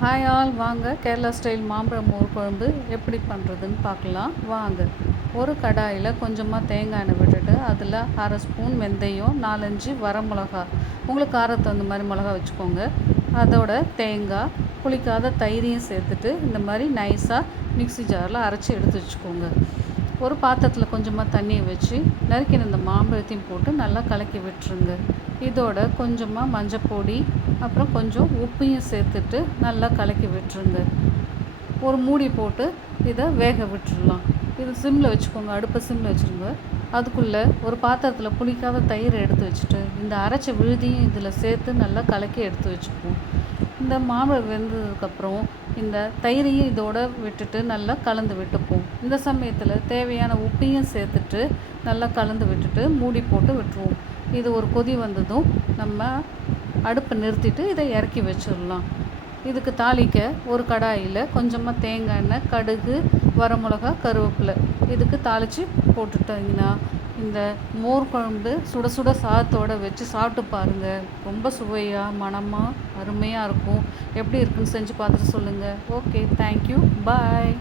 Hi all, வாங்க Kerala style மாம்பழம் மோர் குழம்பு எப்படி பண்ணுறதுன்னு பார்க்கலாம். வாங்க. ஒரு கடாயில் கொஞ்சமாக தேங்காய் எண்ணெய் விட்டுட்டு அதில் அரை ஸ்பூன் வெந்தயம், 4-5 வரமிளகா, உங்களுக்கு காரத்தை அந்த மாதிரி மிளகா வச்சுக்கோங்க. அதோட தேங்காய், புளிக்காத தயிரையும் சேர்த்துட்டு இந்த மாதிரி நைஸாக மிக்ஸி ஜாரில் அரைச்சி எடுத்து வச்சுக்கோங்க. ஒரு பாத்திரத்தில் கொஞ்சமாக தண்ணியை வச்சு நறுக்கின இந்த மாம்பழத்தையும் போட்டு நல்லா கலக்கி விட்டுருங்க. இதோட கொஞ்சமாக மஞ்சப்பொடி, அப்புறம் கொஞ்சம் உப்பையும் சேர்த்துட்டு நல்லா கலக்கி விட்டுருங்க. ஒரு மூடி போட்டு இதை வேக விட்டுடலாம். இது சிம்மில் வச்சுக்கோங்க, அடுப்பை சிம்மில் வச்சுருங்க. அதுக்குள்ளே ஒரு பாத்திரத்தில் புளிக்காத தயிரை எடுத்து வச்சுட்டு இந்த அரைச்ச விழுதியும் இதில் சேர்த்து நல்லா கலக்கி எடுத்து வச்சுப்போம். இந்த மாம்பழம் வெந்ததுக்கப்புறம் இந்த தயிரையும் இதோடு விட்டுட்டு நல்லா கலந்து விட்டுப்போம். இந்த சமயத்தில் தேவையான உப்பையும் சேர்த்துட்டு நல்லா கலந்து விட்டுட்டு மூடி போட்டு விட்டுருவோம். இது ஒரு கொதி வந்ததும் நம்ம அடுப்பை நிறுத்திட்டு இதை இறக்கி வச்சிடலாம். இதுக்கு தாளிக்க ஒரு கடாயில் கொஞ்சமாக தேங்காய் எண்ணெய், கடுகு, வரமிளகா, கருவேப்பிலை இதுக்கு தாளித்து போட்டுட்டிங்கன்னா இந்த மோர் குழம்பு சுட சுட சாதத்தோடு வச்சு சாப்பிட்டு பாருங்கள். ரொம்ப சுவையாக மணமாக அருமையாக இருக்கும். எப்படி இருக்குன்னு செஞ்சு பார்த்துட்டு சொல்லுங்கள். ஓகே, தேங்க்யூ, பாய்.